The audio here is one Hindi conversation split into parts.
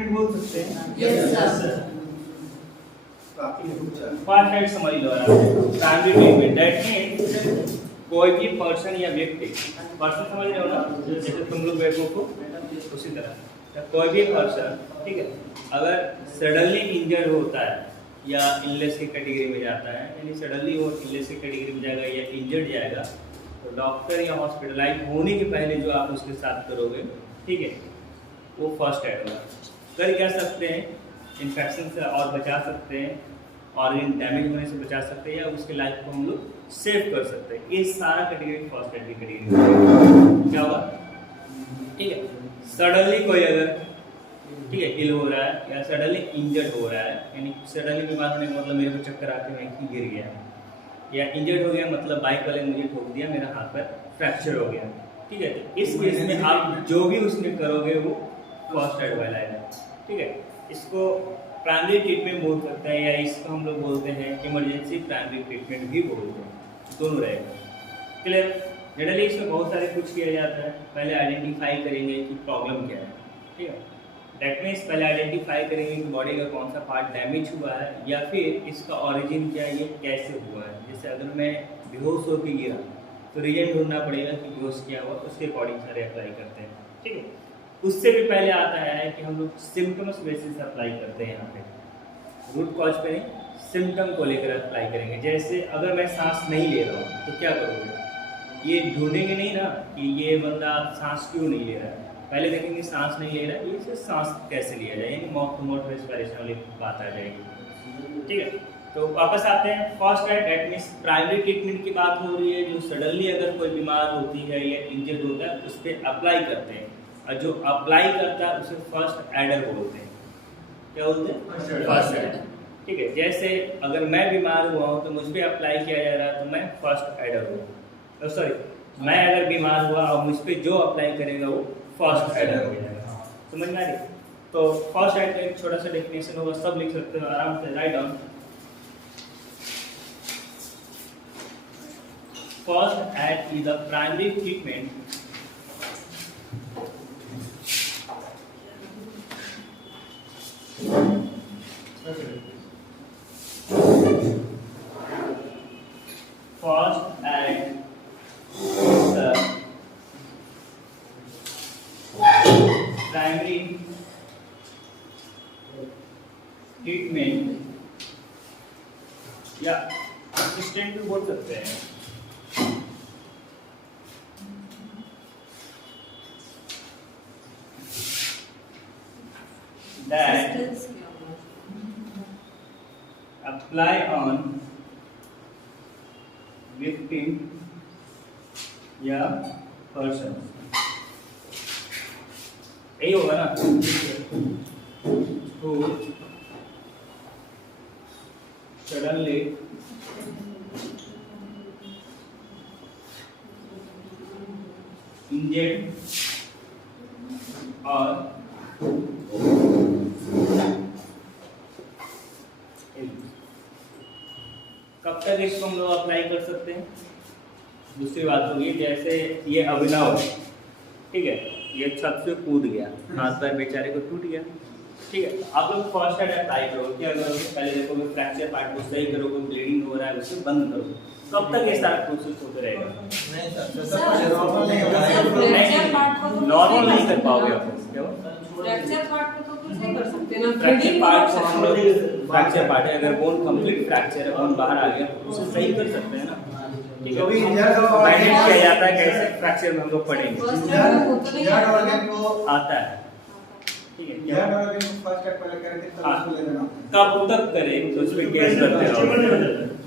ट्रीटमेंट बोल सकते हैं। Yes sir. फर्स्ट एड समझ लो प्राइमरी ट्रीटमेंट दैट मींस कोई भी पर्सन या व्यक्ति, पर्सन समझ रहे हो ना, जैसे तुम लोग बेवकूफ हो उसी तरह, तो कोई भी पर्सन, ठीक है, अगर सडनली इंजर्ड होता है या इलनेस की कैटेगरी में जाता है, यानी सडनली वो इलनेस की कैटेगरी में जाएगा या इंजर्ड जाएगा, तो डॉक्टर या हॉस्पिटलाइज होने के पहले जो आप उसके साथ करोगे, ठीक है, वो फर्स्ट एड होगा। कर क्या सकते हैं, इन्फेक्शन से और बचा सकते हैं, ऑर्गन डैमेज होने से बचा सकते हैं, या उसके लाइफ को हम लोग सेव कर सकते हैं। ये सारा कैटेगरी फर्स्ट एड की कैटेगरी क्या होगा, ठीक है। सडनली कोई अगर, ठीक है, इल हो रहा है या सडनली इंजर्ड हो रहा है, यानी सडनली बीमार होने का मतलब मेरे को चक्कर आके मैं ही गिर गया, या इंजर्ड हो गया मतलब बाइक वाले मुझे ठोक दिया, मेरा हाथ पैर फ्रैक्चर हो गया, ठीक है, तो इस केस में आप जो भी उसमें करोगे वो फर्स्ट एड वाला है, ठीक है। इसको प्राइमरी ट्रीटमेंट बोल सकते हैं, या इसको हम लोग बोलते हैं इमरजेंसी प्राइमरी ट्रीटमेंट भी बोलते हैं, दोनों रहेगा। क्लियर। जनरली इसमें बहुत सारे कुछ किया जाता है, पहले आइडेंटिफाई करेंगे कि प्रॉब्लम क्या है, ठीक है, दैट मीन्स पहले आइडेंटिफाई करेंगे कि बॉडी का कौन सा पार्ट डैमेज हुआ है, या फिर इसका ओरिजिन क्या है, ये कैसे हुआ है। जैसे अगर मैं बेहोश होकर गिरा तो रीजन ढूंढना पड़ेगा कि बेहोश क्या हुआ, उसके अकॉर्डिंग सारे अप्लाई करते हैं, ठीक है। उससे भी पहले आता है कि हम लोग सिम्टम्स बेसिस अप्लाई करते हैं, यहाँ पे रूट कॉज पे नहीं, सिम्टम को लेकर अप्लाई करेंगे। जैसे अगर मैं सांस नहीं ले रहा हूँ तो क्या करोगे, ये ढूंढेंगे नहीं ना कि ये बंदा सांस क्यों नहीं ले रहा है, पहले देखेंगे सांस नहीं ले रहा है, ये सांस कैसे लिया जाए, यानी माउथ टू माउथ रेस्पिरेशन वाली बात आ जाएगी, ठीक है। तो वापस आते हैं first aid, that means primary treatment की बात हो रही है, जो सडनली अगर कोई बीमार होती है या इंजर्ड होता है उस पर अप्लाई करते हैं, और जो अप्लाई करता है उसे फर्स्ट एडर बोलते हैं। क्या बोलते हैं, फर्स्ट एड, ठीक है। जैसे अगर मैं बीमार हुआ हूँ तो मुझ पर अप्लाई किया जा रहा है तो मैं फर्स्ट एडर हूँ, सॉरी, मैं अगर बीमार हुआ और मुझ पर जो अप्लाई करेगा वो फर्स्ट एडर हो जाएगा। समझ में आ रही। तो फर्स्ट एड का एक छोटा सा डेफिनेशन होगा, सब लिख सकते हो आराम से, write down. First aid is the primary treatment first aid primary treatment, या असिस्टेंट भी बोल सकते हैं, that apply on victim या person, यही होगा ना, who suddenly injured or कब तक इसको हम लोग अप्लाई कर सकते हैं। दूसरी बात होगी, जैसे ये अभिनव, ठीक है, ये छत से कूद गया, हाथ पैर बेचारे को टूट गया, ठीक है, आप लोग फर्स्ट एड अप्लाई करोगे, क्या करोगे, पहले देखोगे फ्रैक्चर पार्ट को सही करोगे, ब्लीडिंग हो रहा है उसे बंद करोगे। कब तक ये सारा प्रोसेस होते रहेगा, नॉर्मल नहीं कर पाओगे आप, फ्रैक्चर पार्ट को तो कुछ नहीं कर सकते ना, फ्रैक्चर पार्ट को हम लोग, फ्रैक्चर पार्ट है, अगर बोन कंप्लीट फ्रैक्चर है, बोन बाहर आ गया तो उसे सही कर सकते हैं ना, ठीक है। मैनेज किया जाता है कैसे, फ्रैक्चर में हम लोग पढ़ेंगे, आता है, ठीक है। कब तक करें तो उस पर केयर करते रहो।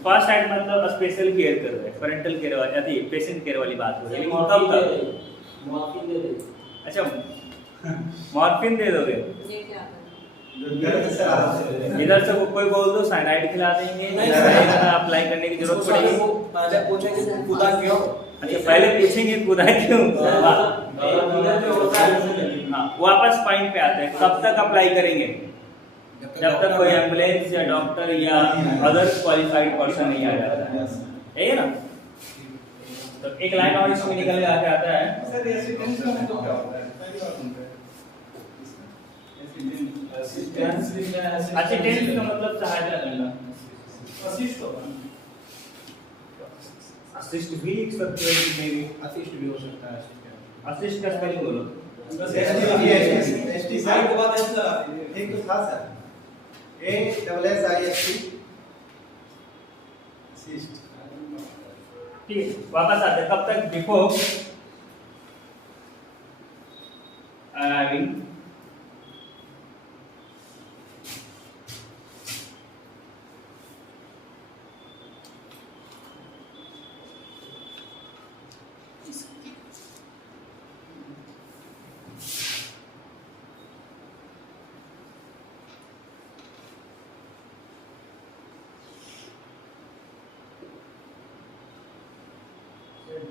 फर्स्ट एड मतलब स्पेशल केयर कर रहे हैं, पेरेंटल केयर वाली, अभी पेशेंट केयर वाली बात हो रही है, लेकिन कब तक, मॉर्फिन दे दे, अच्छा मॉर्फिन दे दोगे, इधर से कोई बोल दो साइनाइड खिला देंगे, अप्लाई करने की जरूरत पड़ेगी, पहले पूछेंगे खुदा क्यों, अच्छा पहले पूछेंगे खुदा क्यों, हाँ वापस पॉइंट पे आते हैं, कब तक अप्लाई करेंगे, जब तक कोई एम्बुलेंस या डॉक्टर या अदर क्वालिफाइड पर्सन नहीं आ जाता है, यही है ना। तो एक लाइन और इसमें निकल के आता है, असिस्टेंस का मतलब सहायता करना। असिस्ट होगा, असिस्ट भी लिख सकते हो कि नहीं भी। असिस्ट भी हो सकता है। असिस्ट का स्पेलिंग बोलो। एसटी साइड के बाद ऐसा एक तो था सर, ASSIST असिस्ट। ठीक है, वापस आते हैं। कब तक? बिफोर arriving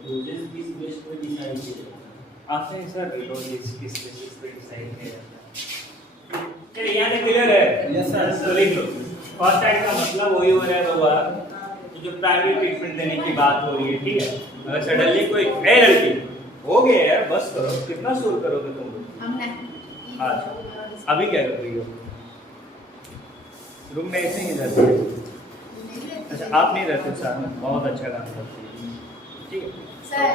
डोजेस किस बेस पर डिसाइड किए जाते हैं? आपने सर डोजेस किस बेसिस पे डिसाइड किया जाता है? चलिए यहाँ से क्लियर है? Yes, sir. तो लिख लो। फर्स्ट एड का मतलब वही हो रहा है बाबा, जो प्राइमरी ट्रीटमेंट देने की बात हो रही है, ठीक है? अगर सडनली कोई ए लड़की हो गया यार, बस करो, कितना शोर करोगे तुम लोग? हमने अच्छा, अभी क्या कर रही हो? रूम में ऐसे ही रहते हो? अच्छा, आप नहीं रहते हो साथ में? बहुत अच्छा काम करती है, ठीक है? सर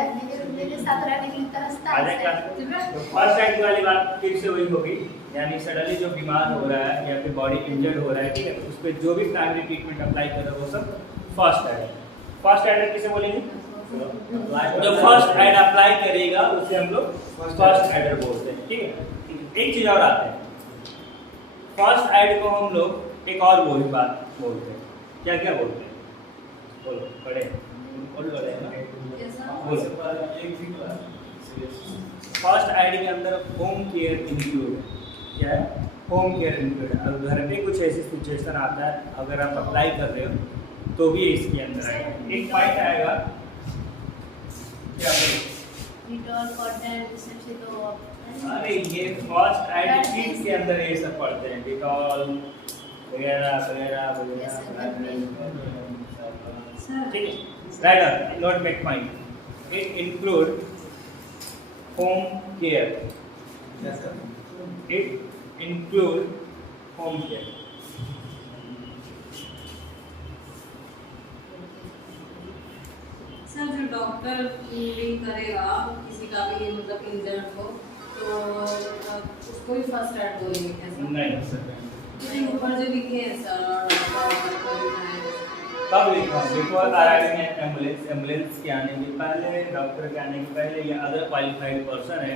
मेरे साथ रहने के लिए तरसता आ जाए क्लास में। तो फर्स्ट एड वाली बात फिर से वही होगी, यानी सडनली जो बीमार हो रहा है या फिर बॉडी इंजर्ड हो रहा है, ठीक है, उस पर जो भी प्राइमरी ट्रीटमेंट अप्लाई कर रहे हो वो सब फर्स्ट एड है। फर्स्ट एड किसे बोलेंगे? जो फर्स्ट एड अप्लाई करेगा उसे हम लोग फर्स्ट एडर बोलते हैं, ठीक है? एक चीज और आते हैं, फर्स्ट एड को हम लोग एक और बात बोलते हैं। क्या क्या बोलते हैं? बोलो, पढ़े बोलो फर्स्ट एड के अंदर होम केयर इंक्लूड है। क्या है? होम केयर इंक्लूड है। अगर घर में कुछ ऐसी सिचुएशन आता है, अगर आप अप्लाई कर रहे हो तो भी इसके अंदर आएगा। एक पॉइंट आएगा, क्या डिटॉल कॉटन सबसे तो अरे ये फर्स्ट एड किट के अंदर ये सब पढ़ते हैं, डिटॉल वगैरह वगैरह वगैरह, ठीक है? Right, note make point. It include home care. Yes, sir. It include home care. Sir जो डॉक्टर रीडिंग करेगा किसी का भी मतलब इंजर्ड हो तो उसको भी फर्स्ट एड बोलेंगे कैसे? नहीं सर, नहीं ऊपर जो लिखे हैं सर कब लिखा? Before arriving at ambulance, ambulance के आने के पहले, डॉक्टर के आने के पहले, या अदर क्वालिफाइड पर्सन है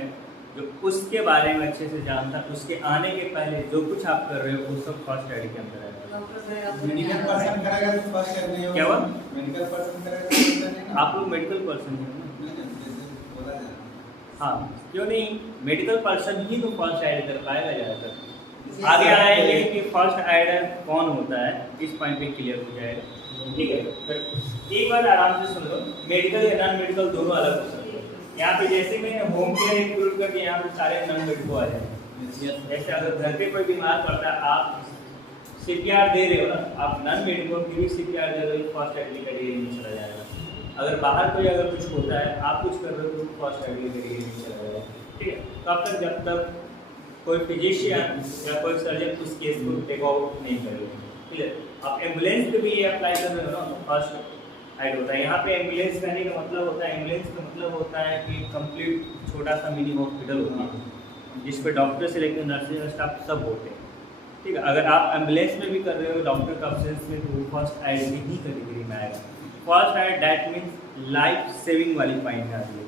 जो उसके बारे में अच्छे से जानता है, उसके आने के पहले जो कुछ आप कर रहे हो वो सब फर्स्ट एड के अंदर आएगा। मेडिकल पर्सन करेगा तो फर्स्ट एड नहीं होगा। क्या हुआ? मेडिकल पर्सन करेगा तो फर्स्ट एड नहीं आप लोग मेडिकल पर्सन हैं ना? जैसे बोला जाए। हाँ, क्यों नहीं? मेडिकल पर्सन ही तो फर्स्ट एड कर पाएगा ज़्यादातर। आगे आएंगे कि फर्स्ट एडर कौन होता है, इस पॉइंट पे क्लियर हो जाएगा, ठीक है? फिर एक बार आराम से सुन लो, मेडिकल या नॉन मेडिकल दोनों अलग हो सकते हैं। यहाँ पे जैसे मैंने होम केयर इंक्लूड करके यहाँ पे सारे नॉन मेडिकल आ जाएंगे। जैसे अगर घर पे कोई बीमार पड़ता है, आप CPR दे रहे हो ना, आप नॉन मेडिकल की भी CPR दे रहे हो, फर्स्ट एड के कैटेगरी में चला जाएगा। अगर बाहर कोई अगर कुछ होता है, आप कुछ कर रहे हो तो फर्स्ट एड के कैटेगरी में चला जाएगा, ठीक है? तब तक जब तक कोई फिजिशियन या कोई सर्जन उस केस को टेक आउट नहीं करेगा, ठीक है? आप एम्बुलेंस पे भी ये अप्लाई कर रहे हो ना, तो फर्स्ट एड होता है। यहाँ पे एम्बुलेंस कहने का मतलब होता है, एम्बुलेंस का मतलब होता है कि कंप्लीट छोटा सा मिनी हॉस्पिटल होता है जिस पे डॉक्टर से लेकर नर्सिंग स्टाफ सब होते हैं, ठीक है? अगर आप एम्बुलेंस में भी कर रहे हो डॉक्टर का अब्सेंस में, तो वो फर्स्ट एड में ही कैटेगरी में आएगा। First aid that means life saving वाली पॉइंट आ रही है,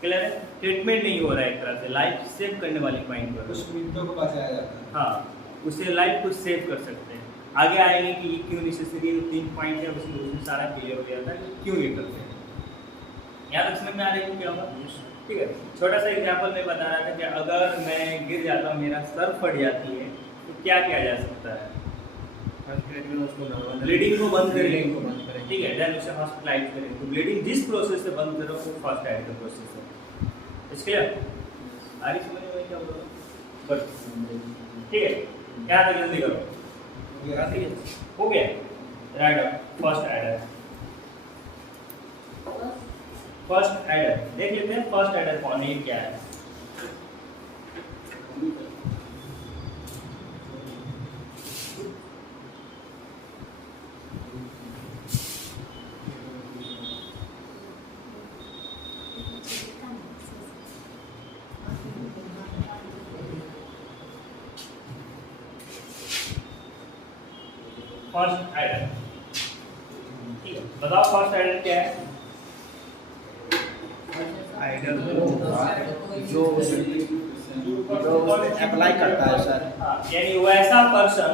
क्लियर है? ट्रीटमेंट नहीं हो रहा है, एक तरह से लाइफ सेव करने वाली पॉइंट पर। कुछ मिनटों को बचाया जाता है। हाँ, उससे लाइफ को सेव कर सकते हैं। आगे आएंगे कि ये क्यों नेसेसरी है, 3 पॉइंट है, उसमें सारा क्लियर हो जाता है कि क्यों ये करते हैं। यहाँ तक समझ में आ रहा है कि क्या होगा? ठीक है? छोटा सा एग्जांपल मैं बता रहा था कि अगर मैं गिर जाता हूँ, मेरा सर फट जाती है, तो क्या किया जा सकता है? ब्लीडिंग को बंद करें, ठीक है? देन उसे हॉस्पिटलाइज करें। तो ब्लीडिंग जिस प्रोसेस से बंद करो वो फर्स्ट एड का प्रोसेस है। इसके लिए आगे समझ में क्या बोल रहा हूँ? बस ठीक है, यहाँ तक जल्दी करो। हो गया? Right, first aider. First aider देख लेते हैं, फर्स्ट एडर कौन है, क्या है? First ideal. ठीक है, बताओ फर्स्ट आइडल क्या है? आइडल जो अप्लाई करता है सर। हाँ, यानी वैसा पर्सन,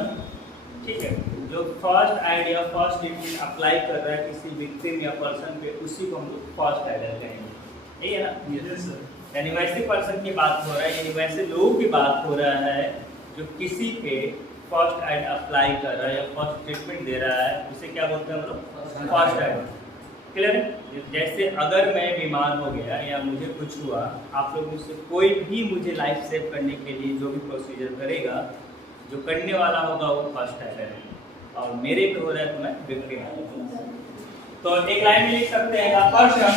ठीक है, जो first idea first treatment apply कर रहा है किसी विक्टिम या पर्सन पे, उसी को हम लोग फर्स्ट आइडल कहेंगे। यही है ना? Yes sir. यानी वैसे पर्सन की बात हो रहा है, यानी वैसे लोगों की बात हो रहा है जो किसी पे फर्स्ट एड अप्लाई कर रहा है या फर्स्ट ट्रीटमेंट दे रहा है, उसे क्या बोलते हैं हम लोग? First aid. क्लियर है? जैसे अगर मैं बीमार हो गया या मुझे कुछ हुआ, आप लोग मुझसे कोई भी मुझे लाइफ सेव करने के लिए जो भी प्रोसीजर करेगा, जो करने वाला होगा वो फर्स्ट एड है, और मेरे पे हो रहा है तो मैं विक्टिम। तो एक लाइन में लिख सकते हैं, a person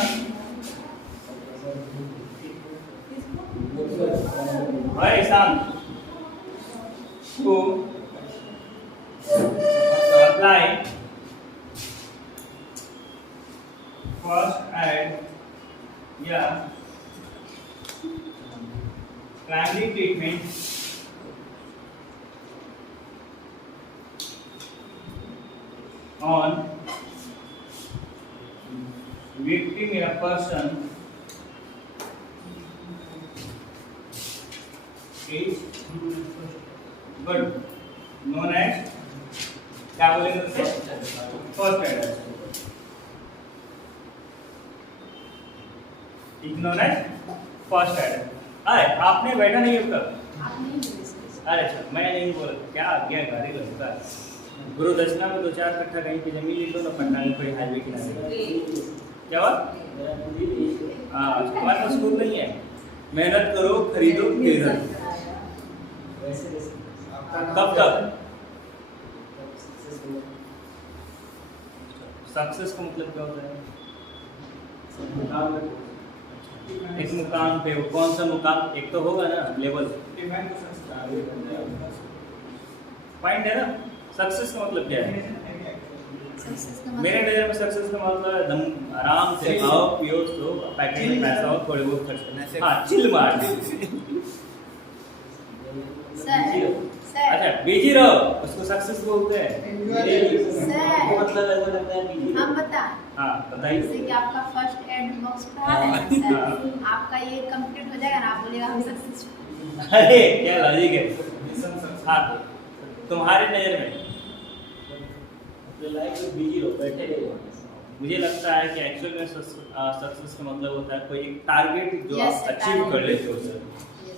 who apply first aid या primary treatment on victim या person is good, known as, क्या बोलेंगे उसे? First aid. known as first aid. अरे आपने बैठा नहीं है तब? आप नहीं बोले सर। अरे अच्छा, मैं नहीं बोला, क्या आज्ञा गाड़ी लगता है। गुरु दक्षिणा में 2-4 कट्ठा कहीं की जमीन ले लो ना, पटना में कोई हाईवे किनारे। क्या हुआ? हाँ, हमारे पास खुद नहीं है। मेहनत करो, खरीदो, खरीदो। कब तक? सक्सेस का मतलब क्या होता है? एक मुकाम पे, वो कौन सा मुकाम? एक तो होगा ना लेवल, पॉइंट है ना। सक्सेस का मतलब क्या है? सक्सेस का मेरे मतलब नजर में सक्सेस का मतलब एकदम आराम से खाओ पियो, तो पैकेट में पैसा हो, थोड़े बहुत खर्च करना। हाँ, चिल मार दे। सर अच्छा, बिजी रहो, उसको सक्सेस बोलते हैं। सर मतलब ऐसा लगता है कि हम बता हाँ, बताइए। जैसे कि आपका फर्स्ट एड बॉक्स पड़ा है ना सर, आपका ये कंप्लीट हो जाएगा ना, आप बोलेगा हम सक्सेसफुल। अरे क्या लॉजिक है। हाँ, तुम्हारे नजर में लाइफ में बिजी रहो, बैठे रहो। मुझे लगता है कि एक्चुअल में सक्सेस का मतलब होता है कोई एक टारगेट जो Yes, आप sir, अचीव कर target. लेते हो सर।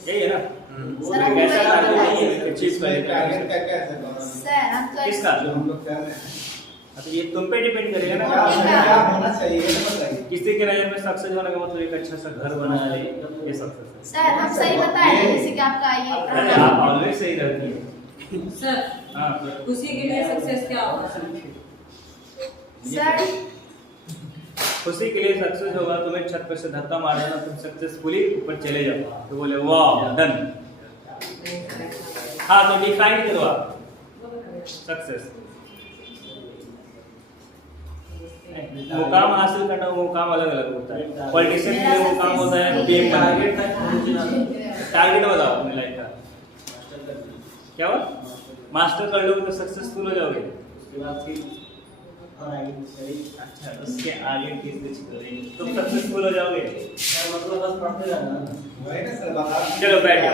यही है ना? सर, हम वैसा वही टारगेट बताएं। नहीं है अचीव कर लेते टारगेट हो। क्या क्या है सर? सर हम तो किसका? जो हम लोग कर रहे हैं अच्छा, ये तुम पे डिपेंड करेगा ना। क्या होना चाहिए ये तो बताइए। किसी के नजर में सक्सेस होने का मतलब एक अच्छा सा घर बना ले, ये सक्सेस है। सर हम सही बताए ना, जैसे कि आपका अरे ये आप ऑलवेज सही रहती है। सर हाँ, उसी के लिए सक्सेस क्या होगा सर? सर खुशी के लिए सक्सेस होगा, तुम्हें छत पर से धक्का मार देना, तुम सक्सेसफुली ऊपर चले जाओ, तो बोले वाह डन। हाँ, तो डिफाइन करो आप सक्सेस। मुकाम हासिल करना, वो मुकाम अलग अलग होता है। पॉलिटिशियन के लिए मुकाम होता है पीएम का। टारगेट बताओ अपने लाइफ का क्या हुआ? मास्टर कर लोगे तो सक्सेसफुल हो जाओगे। उसके बाद फिर अच्छा, उसके आगे किस करेंगे तुम सक्सेसफुल हो जाओगे। मतलब बस पढ़ते रहना। वही ना सर बता। चलो बैठ जाओ।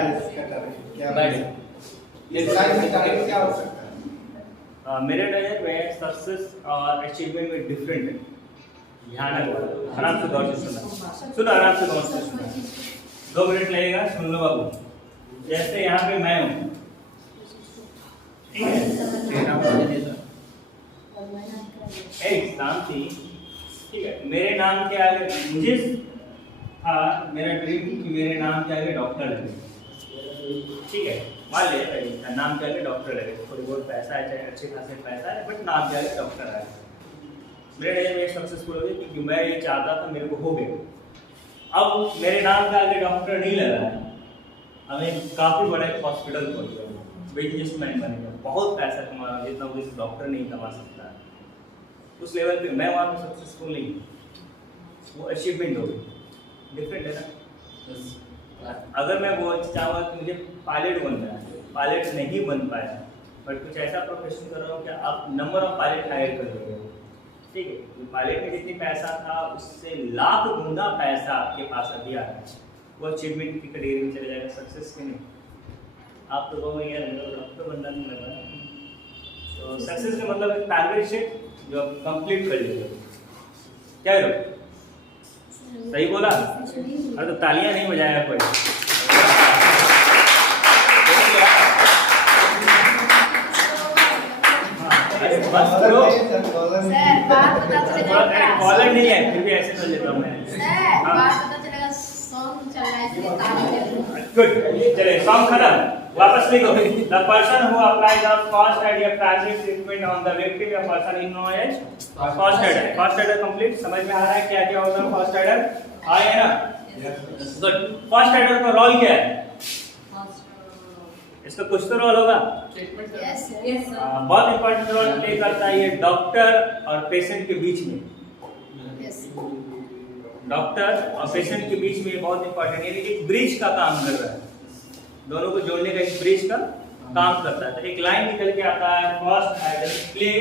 क्या बैठ इस लाइफ में टारगेट क्या हो सकता है? मेरे नजर में सक्सेस और अचीवमेंट में डिफरेंट है। ध्यान रखो, आराम से गौर से सुनो, सुनो आराम से गौर से सुनो। 2 मिनट लगेगा, सुन लो बाबू। जैसे यहाँ पे मैं हूँ, ठीक है, शांति, ठीक है। मेरे नाम के आगे मुझे मेरा ड्रीम कि मेरे नाम के आगे डॉक्टर लगे, ठीक है। मान ले नाम के आगे डॉक्टर लगे, थोड़ी बहुत पैसा है, चाहे अच्छे खासे पैसा है, बट नाम के आगे डॉक्टर आए। मेरे नजर में सक्सेसफुल हो गई क्योंकि मैं ये चाहता था, मेरे को हो गया। अब मेरे नाम के आगे डॉक्टर नहीं लगा है, हमें काफ़ी बड़ा एक हॉस्पिटल खोल गया, बिजनेसमैन बनेगा, बहुत पैसा कमा, जितना वो डॉक्टर नहीं कमा सकता है। उस लेवल पे मैं वहाँ पे सक्सेसफुल नहीं हूँ, वो अचीवमेंट हो गई, डिफरेंट है ना। अगर मैं वो चाहूँगा कि मुझे पायलट बनना है, पायलट नहीं बन पाया, बट कुछ ऐसा प्रोफेशन कर रहा हूँ कि आप नंबर ऑफ पायलट हायर कर रहे हो, ठीक है। तो पायलट में जितनी पैसा था उससे लाख गुना पैसा आपके पास अभी आ रहा है, वो अचीवमेंट की कैटेगरी में चले जाएगा, सक्सेस के नहीं। आप तो कहोगे यार डॉक्टर बनना नहीं लगा, तो सक्सेस का मतलब एक टारगेट सेट जो आप कंप्लीट कर लेते हो। क्या करो, सही बोला? अरे तो तालियां नहीं बजाया कोई। अरे बस करो। सर बात पता चलेगा कॉलर नहीं है फिर भी ऐसे कर लेता हूँ मैं। सर बात पता चलेगा सॉन्ग चल रहा है इसलिए ताली बज रही है। गुड, चले सॉन्ग खत्म, वापस लिखो। The person who apply the first aid या primary treatment on the victim या person in known as first aid. First aid complete समझ में आ रहा है क्या क्या होता है फर्स्ट एड? आया ना? गुड। फर्स्ट एड का रोल क्या है? इसका कुछ तो रोल होगा। Yes sir. Yes sir. बहुत इंपॉर्टेंट रोल प्ले करता है ये डॉक्टर और पेशेंट के बीच में। यस डॉक्टर और पेशेंट के बीच में बहुत इंपॉर्टेंट, यानी एक ब्रिज का काम कर रहा है, दोनों को जोड़ने का एक ब्रिज का काम करता है। तो एक लाइन निकल के आता है, first aid play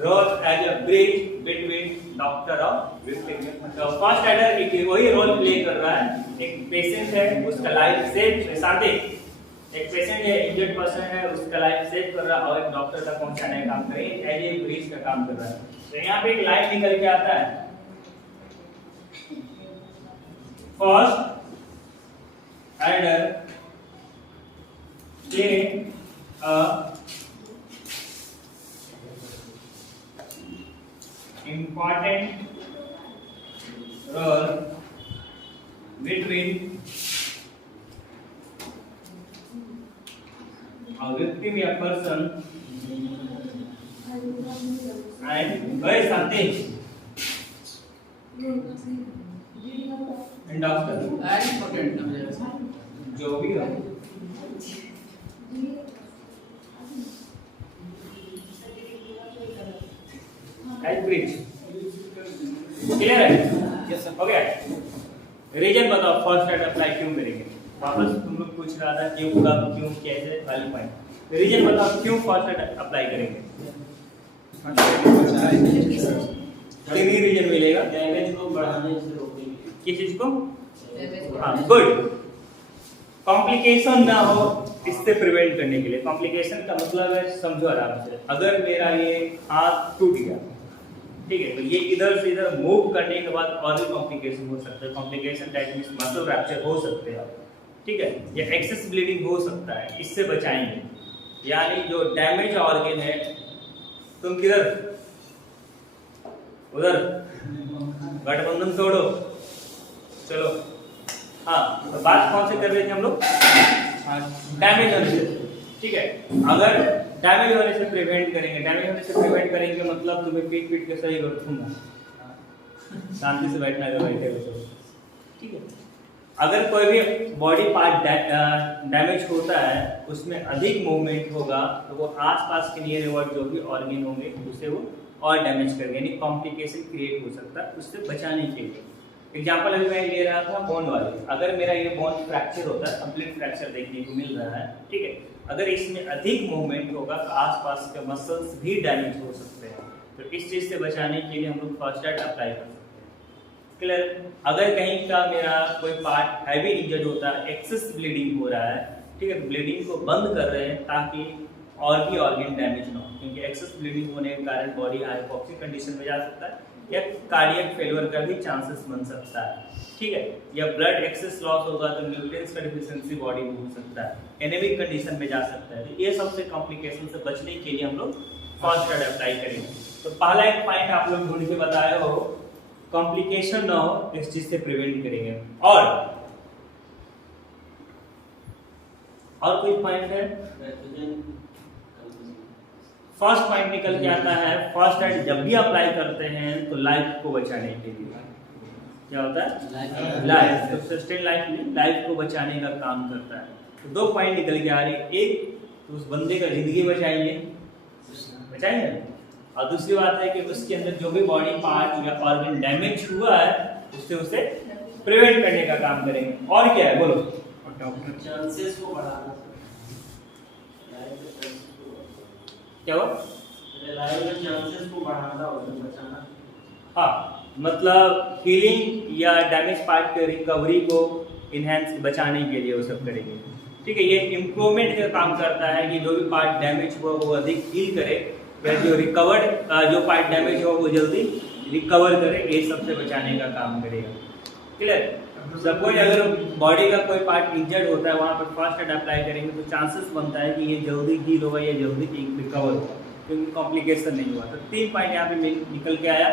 role as a bridge between doctor और विक्टिम। तो फर्स्ट एडर एक वही रोल प्ले कर रहा है, एक पेशेंट है उसका लाइफ सेव, साथ एक पेशेंट है, इंजर्ड पर्सन है, उसका लाइफ सेव कर रहा है, और एक डॉक्टर तक पहुंचाने का काम कर रहा है, एज ए ब्रिज का काम कर रहा है। तो यहाँ पे एक लाइन निकल के आता है, first adder play a important role between a victim or person and by something and doctor जो भी हो एज ब्रिज। क्लियर है? Yes sir. ओके, रीजन बताओ फर्स्ट एड अप्लाई क्यों करेंगे? वापस तुम लोग पूछ रहा था क्यों, कब, क्यों, कैसे, वाली पॉइंट। रीजन बताओ क्यों फर्स्ट एड अप्लाई करेंगे? तीन ही रीजन मिलेगा। डैमेज को बढ़ाने से रोकेंगे। किस चीज को? हाँ, गुड। कॉम्प्लिकेशन ना हो इससे प्रिवेंट करने के लिए। कॉम्प्लिकेशन का मतलब है, समझो आराम से, अगर मेरा ये हाथ टूट गया, ठीक है, तो ये इधर से इधर मूव करने के बाद और भी कॉम्प्लिकेशन हो सकता है। Complication that means muscle fracture हो सकते हैं, ठीक है, या एक्सेस ब्लीडिंग हो सकता है, इससे बचाएंगे। यानी जो डैमेज ऑर्गन है, तुम किधर, उधर, गठबंधन तोड़ो, चलो। हाँ, तो बात कौन से कर रहे थे हम लोग? डैमेज होने से, ठीक है। अगर डैमेज होने से प्रिवेंट करेंगे, डैमेज होने से प्रिवेंट करेंगे मतलब तुम्हें पीट पीट के सही रखूंगा, शांति से बैठना है, बैठे हो, ठीक है। अगर कोई भी बॉडी पार्ट डैमेज होता है, उसमें अधिक मूवमेंट होगा, तो वो आसपास के नियर अबाउट जो भी ऑर्गन होंगे उसे वो और डैमेज करेंगे, यानी कॉम्प्लिकेशन क्रिएट हो सकता है। उससे बचाने के लिए एग्जाम्पल अभी मैं ले रहा था बोन वाले। अगर मेरा ये बोन फ्रैक्चर होता है, कंप्लीट फ्रैक्चर देखने को मिल रहा है, ठीक है, अगर इसमें अधिक मूवमेंट होगा तो आसपास के मसल्स भी डैमेज हो सकते हैं। तो इस चीज से बचाने के लिए हम लोग फर्स्ट एड अप्लाई कर सकते हैं। क्लियर? अगर कहीं का मेरा कोई पार्ट हैवी इंजर्ड होता है, एक्सेस ब्लीडिंग हो रहा है, ठीक है, तो ब्लीडिंग को बंद कर रहे हैं ताकि और भी ऑर्गन डैमेज ना हो, क्योंकि एक्सेस ब्लीडिंग होने के कारण बॉडी हाइपोक्सिक कंडीशन में जा सकता है, या कार्डियक फेलियर का भी चांसेस बन सकता है, ठीक है, या ब्लड एक्सेस लॉस होगा तो न्यूट्रिएंट्स का डिफिशिएंसी बॉडी में हो सकता है, एनीमिक कंडीशन में जा सकता है। तो ये सबसे कॉम्प्लिकेशन से बचने के लिए हम लोग फर्स्ट एड अप्लाई करेंगे। तो पहला एक पॉइंट आप लोग ढूंढ के बताए हो, कॉम्प्लिकेशन ना हो इस चीज से प्रिवेंट करेंगे। और कोई पॉइंट है? फर्स्ट पॉइंट निकल के आता है, फर्स्ट एड जब भी अप्लाई करते हैं तो लाइफ को बचाने के लिए। क्या होता है? लाइफ। तो सस्टेन लाइफ में लाइफ को बचाने का काम करता है। तो दो पॉइंट निकल के आ रही है, एक तो उस बंदे का जिंदगी बचाएंगे, और दूसरी बात है कि उसके अंदर जो भी बॉडी पार्ट या ऑर्गन डैमेज हुआ है उससे उसे प्रिवेंट करने का काम करेंगे। और क्या है बोलो? चांसेस को बढ़ाना। क्या हुआ? रिलायबल चांसेस को बढ़ाना और बचाना। हाँ, मतलब हीलिंग या डैमेज पार्ट के रिकवरी को इनहेंस बचाने के लिए वो सब करेंगे। ठीक है, ये इम्प्रूवमेंट का काम करता है कि जो भी पार्ट डैमेज हुआ वो अधिक हील करे, या जो रिकवर्ड जो पार्ट डैमेज हुआ वो जल्दी रिकवर करे, ये सबसे बचाने का काम करेगा। क्लियर? सपोज अगर बॉडी का कोई पार्ट इंजर्ड होता है, वहाँ पर फर्स्ट एड अप्लाई करेंगे तो चांसेस बनता है कि ये जल्दी हील होगा या जल्दी रिकवर होगा, क्योंकि कॉम्प्लिकेशन नहीं हुआ। तो 3 पॉइंट यहाँ पे निकल के आया।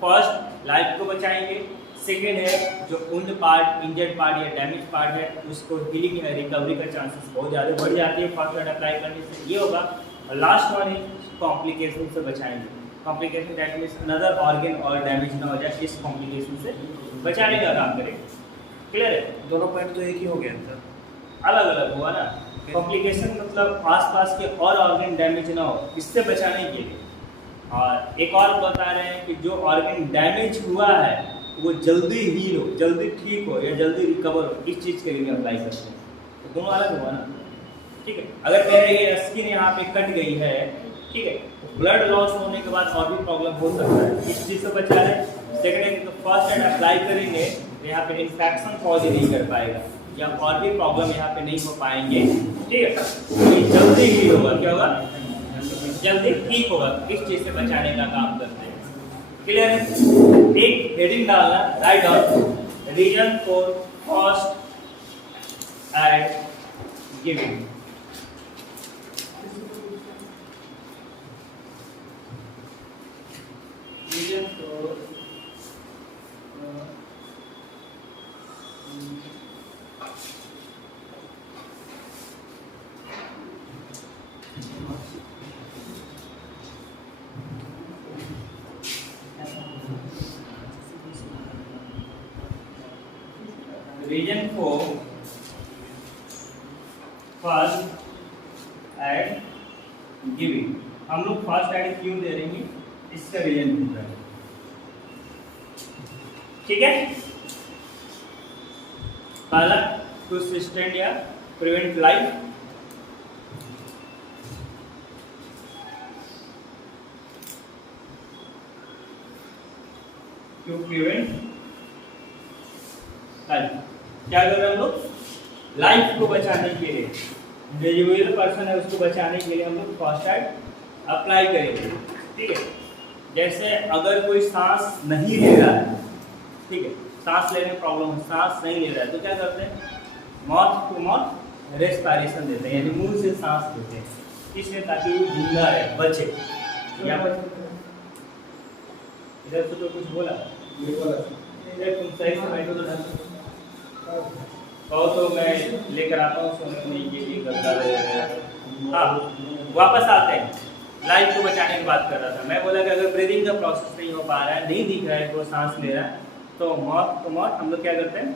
फर्स्ट, लाइफ को बचाएंगे। सेकेंड है जो वुंड पार्ट, इंजर्ड पार्ट या डैमेज पार्ट है उसको हीलिंग या रिकवरी का चांसेस बहुत ज़्यादा बढ़ जाती है फर्स्ट एड अप्लाई करने से, ये होगा। और लास्ट वन है कॉम्प्लिकेशन से बचाएंगे। Complication that means another organ और डैमेज ना हो जाए, इस कॉम्प्लिकेशन से बचाने का काम करेगा। क्लियर है? दोनों पॉइंट तो एक ही हो गया था, अलग अलग हुआ ना। कॉम्प्लिकेशन मतलब आसपास के और ऑर्गन डैमेज ना हो, इससे बचाने के लिए। और एक और बता रहे हैं कि जो ऑर्गन डैमेज हुआ है वो जल्दी हील हो, जल्दी ठीक हो या जल्दी रिकवर हो, इस चीज़ के लिए अप्लाई करते हैं। तो दोनों अलग हुआ ना। ठीक है, अगर मेरे ये स्किन यहाँ पे कट गई है, ठीक है, तो ब्लड लॉस होने के बाद और भी प्रॉब्लम हो सकता है, इस चीज़ से बचा है। सेकेंड है तो फर्स्ट एड अप्लाई करेंगे तो यहाँ पे इन्फेक्शन कॉज नहीं कर पाएगा या और भी प्रॉब्लम यहाँ पे नहीं हो पाएंगे। ठीक है, तो ये जल्दी हील होगा, क्या होगा? जल्दी ठीक होगा, इस चीज़ से बचाने का काम करते हैं। क्लियर है? एक हेडिंग डालना, write down reason for first aid giving. Reason for reason for first aid giving. हम लोग फर्स्ट एड क्यों दे रहे हैं, इसका रीजन पूछ रहे हैं। ठीक है, पहला टू सस्टेन या prevent life, to prevent life. क्या कर रहे हैं हम लोग? लाइफ को बचाने के लिए, इंडिविजुअल पर्सन है उसको बचाने के लिए हम लोग फर्स्ट एड अप्लाई करेंगे। ठीक है, जैसे अगर कोई सांस नहीं ले रहा है, ठीक है, सांस लेने में प्रॉब्लम है, सांस नहीं ले रहा है, तो क्या करते हैं? माउथ टू माउथ रेस्पिरेशन देते हैं, यानी मुंह से सांस लेते हैं, इसलिए ताकि वो जिंदा रहे, बचे। या इधर से तो कुछ बोला, इधर तुम सही से बैठो तो मैं लेकर आता हूँ सोने के लिए गद्दा। हाँ, वापस आते हैं। लाइफ को बचाने की बात कर रहा था मैं। बोला कि अगर ब्रीदिंग का प्रोसेस नहीं हो पा रहा है, नहीं दिख रहा है, वो सांस ले रहा है, तो माउथ टू माउथ हम लोग क्या करते हैं?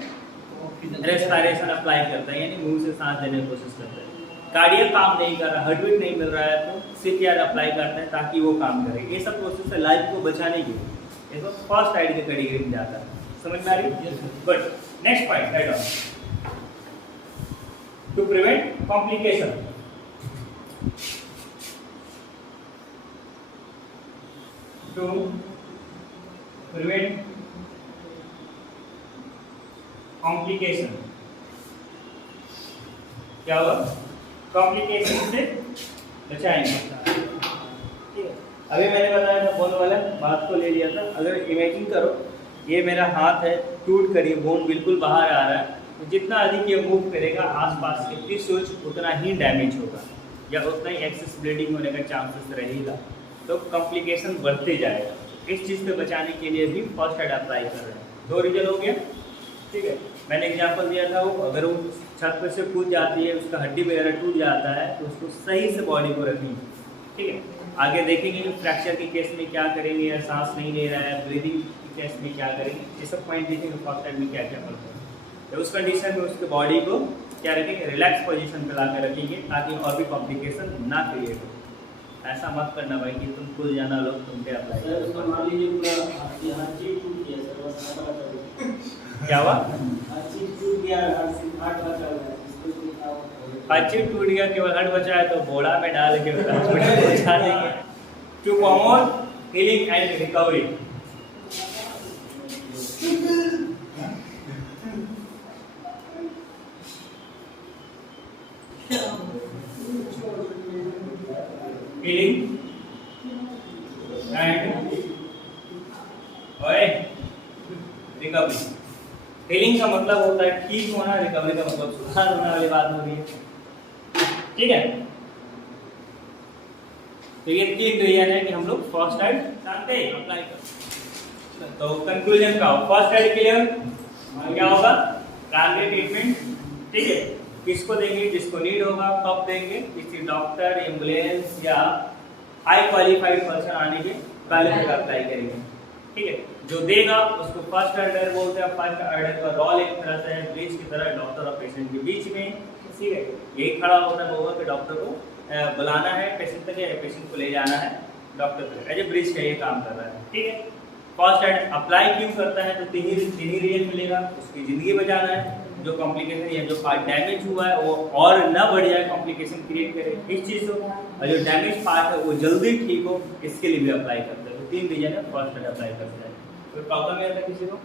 रेस्पिरेशन अप्लाई करते हैं, यानी मुंह से सांस लेने की कोशिश करते हैं। कार्डियक काम नहीं कर रहा, हार्ट बीट नहीं मिल रहा है, तो सीपीआर अप्लाई करते हैं ताकि वो काम करे। ये सब प्रोसेस है लाइफ को बचाने के लिए, ये तो फर्स्ट एड के कैटेगरी में जाता है। समझ में आ रही है? Good. Next point, write on to prevent complication. To prevent complication, क्या हुआ? कॉम्प्लिकेशन से बचाएंगे। ठीक है, अभी मैंने बताया था बोन वाला बात को ले लिया था। अगर इमेजिन करो ये मेरा हाथ है, टूट कर ये बोन बिल्कुल बाहर आ रहा है, तो जितना अधिक ये मूव करेगा आसपास के टिश्यूज उतना ही डैमेज होगा या उतना ही एक्सेस ब्लीडिंग होने का चांसेस रहेगा, तो कॉम्प्लिकेशन बढ़ते जाएगा। इस चीज़ से बचाने के लिए भी फर्स्ट एड अप्लाई कर रहे हैं। 2 रीजन हो गया। ठीक है, मैंने एग्जांपल दिया था, वो अगर वो छत पर से कूद जाती है, उसका हड्डी वगैरह टूट जाता है, तो उसको सही से बॉडी को रखेंगे। ठीक है, आगे देखेंगे कि फ्रैक्चर के केस में क्या करेंगे, या सांस नहीं ले रहा है, ब्रीदिंग के केस में क्या करेंगे, ये सब पॉइंट देखेंगे फर्स्ट एड में क्या क्या करते हैं। तो उस कंडीशन में उसके बॉडी को क्या रखेंगे? रिलैक्स पोजीशन पे ला कर रखेंगे ताकि और भी कॉम्प्लिकेशन ना क्रिएट हो। ऐसा मत करना भाई कि तुम खुद जाना लोग तुम पे अप्लाई सर उसका मान लीजिए पूरा हर चीज टूट गया सर, बस हाथ बचा क्या हुआ? हर चीज टूट गया, हर चीज हाथ बचा हुआ है, इसको क्या होगा? अच्छी टूट गया, केवल हड्ड बचा है तो बोड़ा में डाल के हॉस्पिटल पहुंचा देंगे। To promote healing and recovery. Healing and recovery. Healing का मतलब होता है ठीक होना, रिकवरी का मतलब सुधार होने वाली बात हो रही है, ठीक है। तो ये 3 रीजन है कि हम लोग फर्स्ट एड जानते हैं, अप्लाई कर। तो कंक्लूजन का फर्स्ट एड क्लियर क्या होगा, प्राइमरी ट्रीटमेंट, ठीक है। किसको देंगे, जिसको नीड होगा, कब देंगे, किसी डॉक्टर, एम्बुलेंस या हाई क्वालिफाइड पर्सन आने के पहले तक अप्लाई करेंगे, ठीक है। जो देगा उसको फर्स्ट एडर बोलते हैं। फर्स्ट एडर का रोल एक तरह से है ब्रिज की तरह डॉक्टर और पेशेंट के बीच में, ठीक है। यही खड़ा होता होगा कि डॉक्टर को बुलाना है पेशेंट तक, या पेशेंट को ले जाना है डॉक्टर तक, एज ए ब्रिज का ये काम कर रहा है, ठीक है। फर्स्ट एड अप्लाई क्यों करता है, तो तीन ही रीजन मिलेगा। उसकी ज़िंदगी बचाना है, जो कॉम्प्लिकेशन या जो पार्ट डैमेज हुआ है वो और न बढ़ जाए, कॉम्प्लिकेशन क्रिएट करे इस चीज़ को, और जो डैमेज पार्ट है वो जल्दी ठीक हो, इसके लिए भी अप्लाई करते हैं। तो 3 रीजन है, फर्स्ट एड अप्लाई करते हैं। कोई प्रॉब्लम है किसी को?